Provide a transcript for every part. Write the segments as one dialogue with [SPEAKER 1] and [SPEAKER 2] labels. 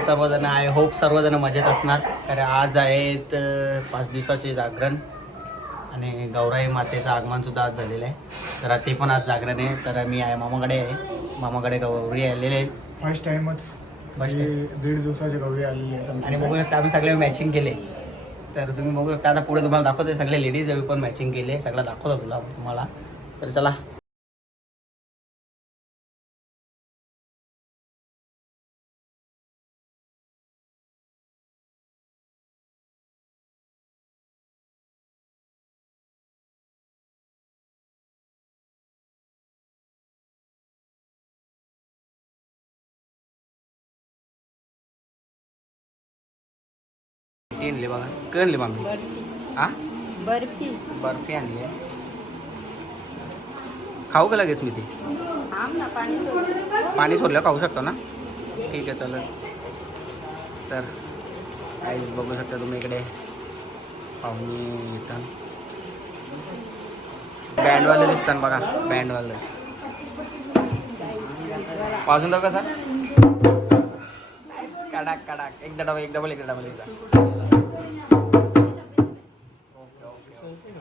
[SPEAKER 1] कसे सर्वजण आहे. होप सर्वजण मजेत असणार. कारण आज आहेत पाच दिवसाचे जागरण. आणि गौराई मातेचं आगमन सुद्धा आज झालेलं आहे. तर ते पण आज जागरण आहे. तर मी आहे मामाकडे आहे. मामाकडे गौरी आलेले आहे
[SPEAKER 2] फर्स्ट टाइमच म्हणजे दीड दिवसाचे गवळी आलेली आहेत
[SPEAKER 1] आणि बघू शकता आम्ही सगळे मॅचिंग केले. तर तुम्ही बघू शकता आता पुढे तुम्हाला दाखवते सगळे लेडीज पण मॅचिंग केले. सगळं दाखवतो तुला तुम्हाला. तर चला. आणले बघा. काय आणले मामी हा
[SPEAKER 3] बर्फी.
[SPEAKER 1] बर्फी आणली आहे. खाऊ का लगेच मी ती?
[SPEAKER 3] पाणी सोडलं.
[SPEAKER 1] खाऊ शकतो ना? ठीक आहे चालेल तर काहीच बघू शकता तुम्ही इकडे. पाहुणे येतात. बँडवाले दिसतात बघा बँडवाले पाजून दाव कसा कडाक कडाक. एकदा डबल एक डबल एकदा डबल एकदा ओके ओके ओके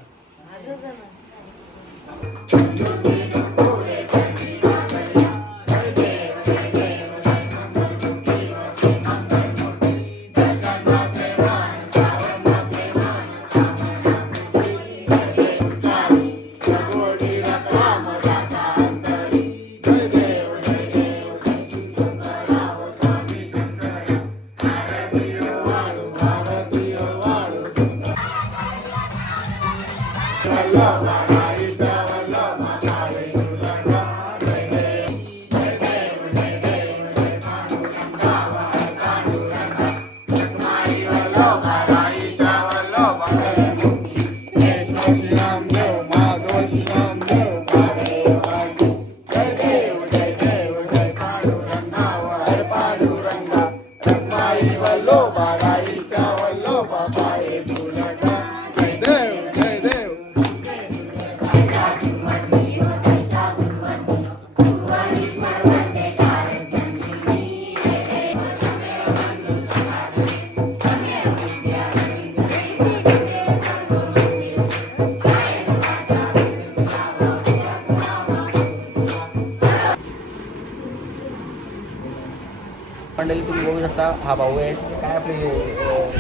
[SPEAKER 1] मंडळी तुम्ही बघू शकता. हा भाऊ आहे. काय आपले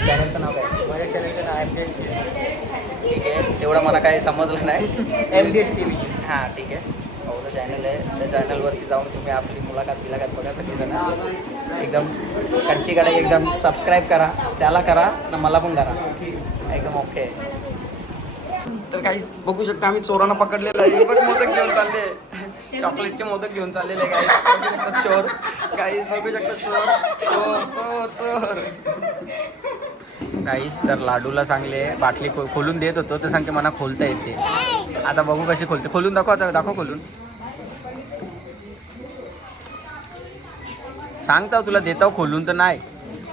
[SPEAKER 1] चॅनलचं नाव काय?
[SPEAKER 2] माझ्या चॅनलचं नाव आहे
[SPEAKER 1] ठीक आहे. तेवढं मला काही समजलं नाही.
[SPEAKER 2] L D S T V
[SPEAKER 1] हां ठीक आहे. भाऊचं चॅनल आहे. त्या चॅनलवरती जाऊन तुम्ही आपली मुलाखत बिलाखत बघा सगळीजण एकदम कडचीकडे एकदम सबस्क्राईब करा. त्याला करा ना मला पण करा. एकदम ओके तर काहीच बघू शकता आम्ही चोरांना पकडलेलं आहे. बघ मोदक घेऊन चालले चॉकलेटचे मोदक घेऊन चाललेले आहे बघू शकतात चोर. काहीच बघू शकतात चोर. चोर चोर चोर. काहीच तर लाडूला सांगले बाटली खो खोलून देत होतो. तर सांगते मला खोलता येते. आता बघू कशी खोलते. खोलून दाखव आता दाखव खोलून. सांगता तुला देताव खोलून तर नाही.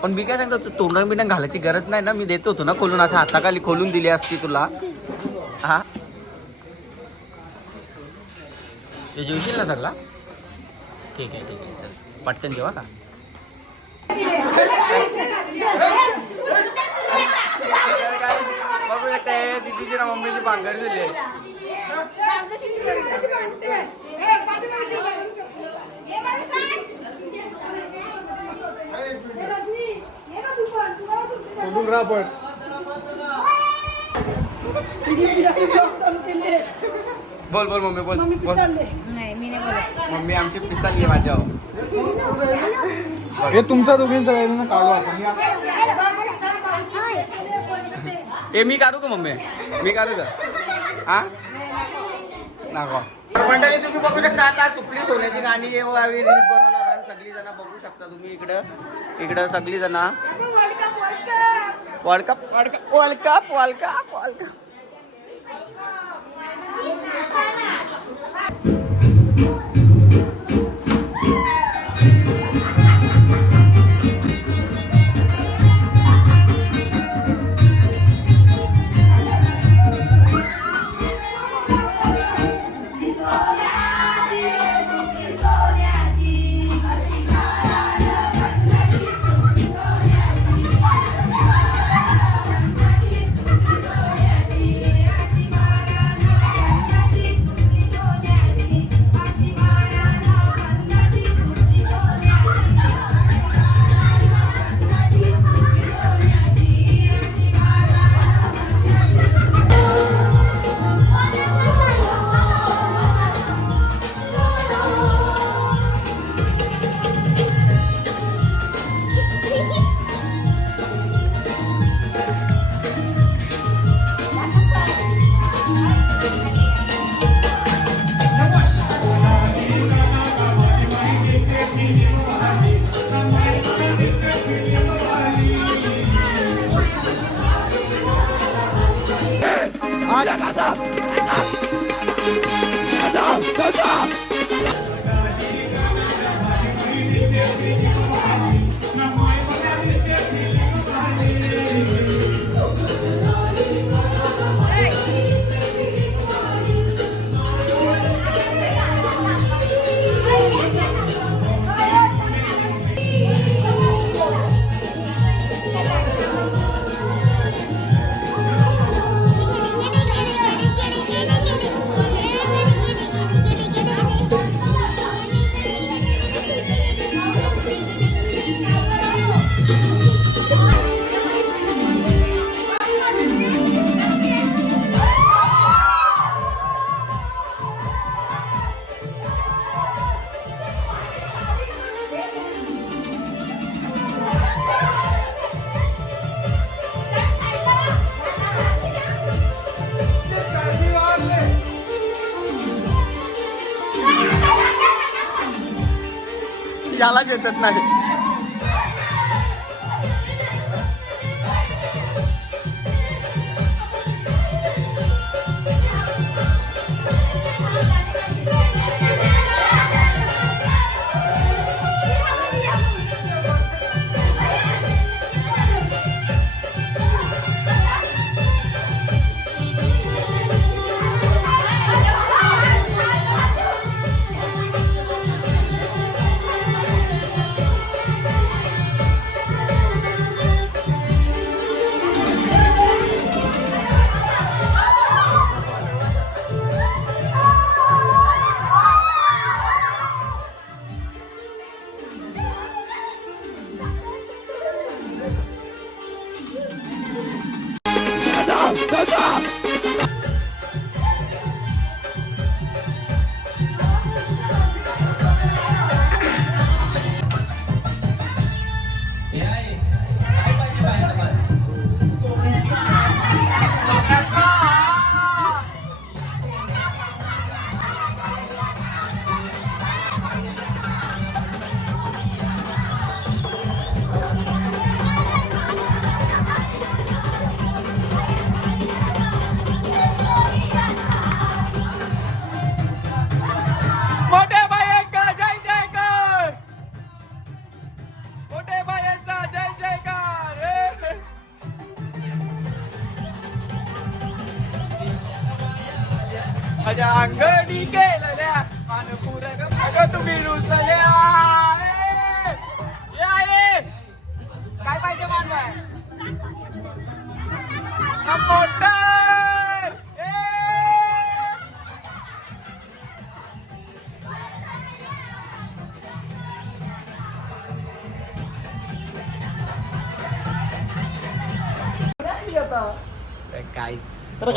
[SPEAKER 1] पण मी काय सांगतो तोंड बिंड घालायची गरज नाही ना. मी देत होतो ना खोलून. असं हाताखाली खोलून दिली असती तुला. हा? ते जेवशील ना सगळा? ठीक आहे ठीक आहे चल. पटकन जेवा का? बघू शकता हे दीदीची ना मम्मीची भांगड दिली आहे.
[SPEAKER 2] कुठून राहा पण
[SPEAKER 1] बोल बोल मम्मी बोल बोल.
[SPEAKER 3] नाही मी नाही बोलत.
[SPEAKER 1] मम्मी आमची पिसाली आहे माझ्या
[SPEAKER 2] हे तुमचा दोघींचा ना काढू
[SPEAKER 1] ए मी काढू का मम्मी? मी काढू का? हा? नको. मंडळी तुम्ही बघू शकता आता सुपली सोन्याची गाणी. रील्स बनवणार आणि सगळी जण बघू शकता तुम्ही इकडं. इकडं सगळी जण. World cup world cup world cup world cup world cup
[SPEAKER 4] सोन्याची अशी
[SPEAKER 1] याला घेतात नाही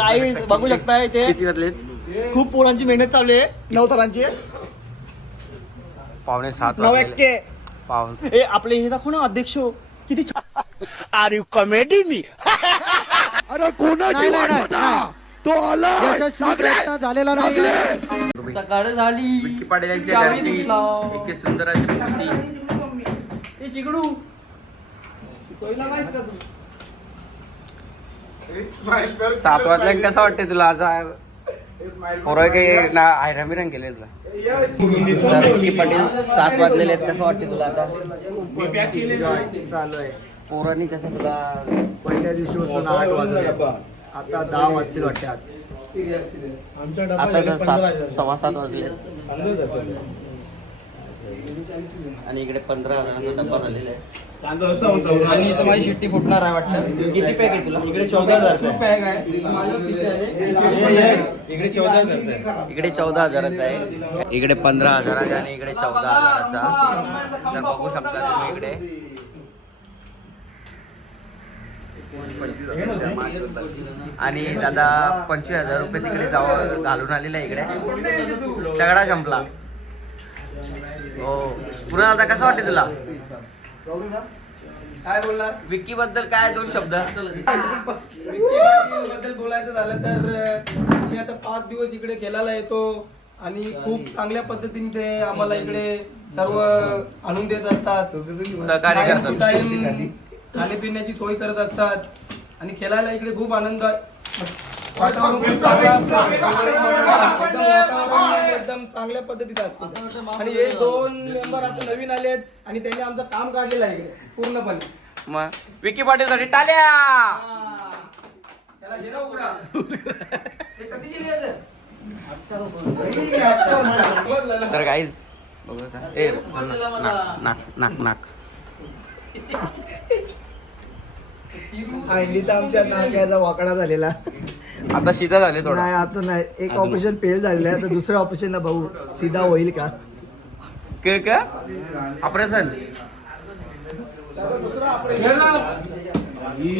[SPEAKER 4] काही बघू शकताय ते.
[SPEAKER 1] किती वाजले?
[SPEAKER 4] खूप पोरांची मेहनत चालू आहे. नऊ तरांची
[SPEAKER 1] पावणे सात
[SPEAKER 4] नऊ
[SPEAKER 1] वाजले
[SPEAKER 4] एक्के.
[SPEAKER 1] पावणे
[SPEAKER 4] हे आपले हे दाखव ना अध्यक्ष. किती छान.
[SPEAKER 5] आर यू कॉमेडी मी
[SPEAKER 6] अरे कोणाची वाट तो आला
[SPEAKER 5] प्रयत्न झालेला नाही.
[SPEAKER 4] सकाळ झाली.
[SPEAKER 1] विक्की पाटील यांच्या
[SPEAKER 4] गावी
[SPEAKER 1] घरची
[SPEAKER 4] निघालो.
[SPEAKER 1] इतकी सुंदर अशी मूर्ती
[SPEAKER 4] चिकडू सोयला नाहीस का तू?
[SPEAKER 1] सात वाजल्या कसं वाटते तुला आज? पोरं काही ना आयरन बिरन केले तुला तर पाटील सात वाजलेले आहेत कसं वाटते तुला आता?
[SPEAKER 5] चालू आहे.
[SPEAKER 1] पोरांनी कसं तुला
[SPEAKER 5] पहिल्या दिवशीपासून आठ वाजले आता दहा वाजतील वाटते आज.
[SPEAKER 1] आता तर सात सव्वा सात वाजले आणि इकडे पंधरा हजाराचा डब्बा झालेला आहे. आणि माझी शिट्टी फुटणार आहे वाटतं? किती पॅक आहे तुला? इकडे चौदा हजार पॅक आहे. माझं पिसे आहे. इकडे चौदा हजाराचा आहे. इकडे पंधरा हजाराचा आणि इकडे चौदा हजाराचा. तर बघू शकता तुम्ही इकडे. आणि दादा पंचवीस हजार रुपये तिकडे जाऊ घालून आलेला आहे इकडे. सगळा संपला. हो. पुन्हा दादा कसं वाटते तुला? काय बोलणार विक्की बद्दल काय दोन
[SPEAKER 7] शब्दबद्दल बोलायचं झालं तर मी आता पाच दिवस इकडे खेळायला येतो आणि खूप चांगल्या पद्धतीने ते आम्हाला इकडे सर्व आणून देत असतात
[SPEAKER 1] सहकार्य करतात.
[SPEAKER 7] खाण्यापिण्याची सोय करत असतात आणि खेळायला इकडे खूप आनंद आहे. वातावरण खूप चांगलं असतं. एकदम चांगल्या पद्धतीत असते. आणि हे दोन मेंबर आता नवीन आले आहेत आणि त्यांनी आमचं काम काढलेलं आहे इकडे पूर्णपणे.
[SPEAKER 1] मग विकी पाटील साठी टाल्या
[SPEAKER 7] हा. त्याला घे ना उघडा ते कधी गेले? आहेत? समजलं
[SPEAKER 1] तर ए नाक नाक नाक नाक
[SPEAKER 5] आईली तर आमच्या नाक्याचा वाकडा झालेला.
[SPEAKER 1] आता शिजा झाले थोडा.
[SPEAKER 5] नाही आता नाही. एक ऑपरेशन फेल झालेलं आहे तर दुसऱ्या ऑपरेशनला भाऊ. सीधा होईल का?
[SPEAKER 1] क का? ऑपरेशन.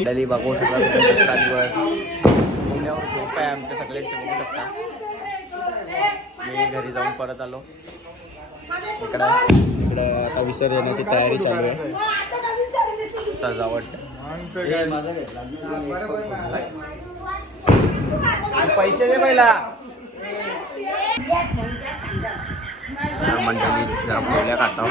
[SPEAKER 1] डली बघू शकता तुम्ही दुसरा दिवस. पुण्यावर झोप आहे आमच्या सगळ्यांचे बघू शकता. मी घरी जाऊन परत आलो. इकडं इकडं आता विसर्जनाची तयारी चालू आहे. सजावट. पैसे दे पहिला. मंडळी पोल्या खाता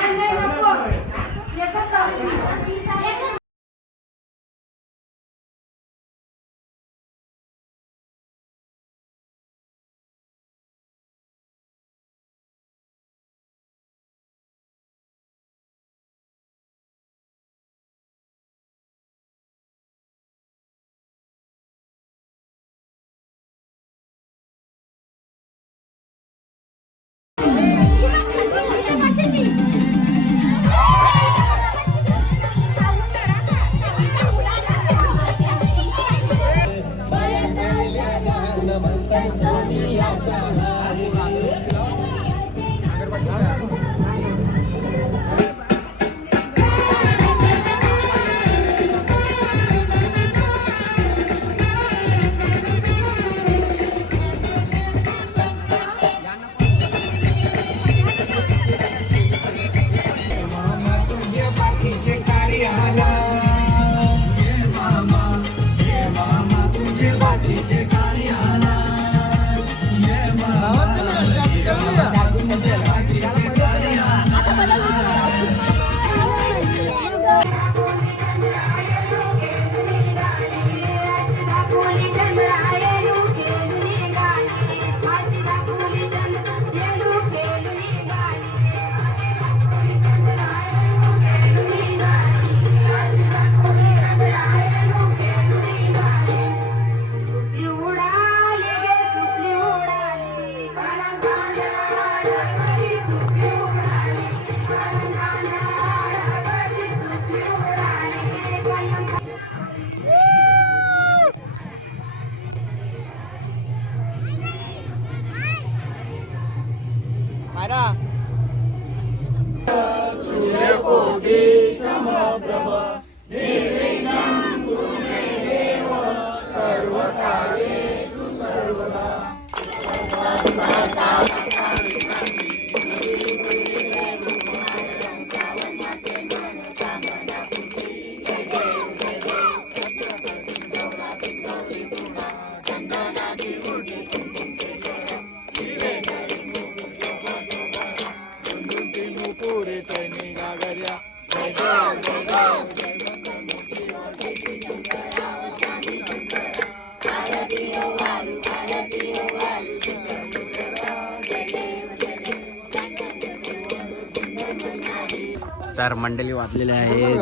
[SPEAKER 1] तर मंडळी वाजलेले आहेत.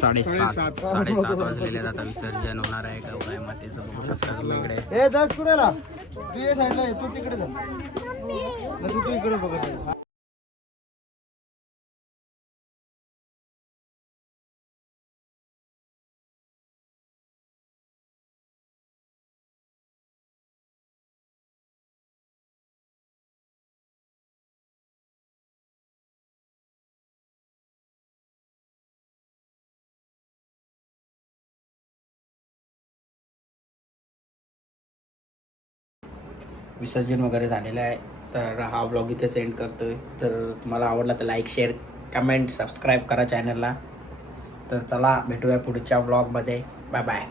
[SPEAKER 1] साडेसात साडेसात. वाजलेले आहेत. आता विसर्जन होणार आहे. गौराई मातेचं बघू शकता तुम्ही इकडे.
[SPEAKER 5] तू तिकडे
[SPEAKER 1] विसर्जन वगैरे झालेलं आहे. तर हा ब्लॉग इथेच एंड आहे तर तुम्हाला आवडला तर लाईक शेअर कमेंट सबस्क्राईब करा चॅनलला तर चला भेटूया पुढच्या ब्लॉगमध्ये बाय बाय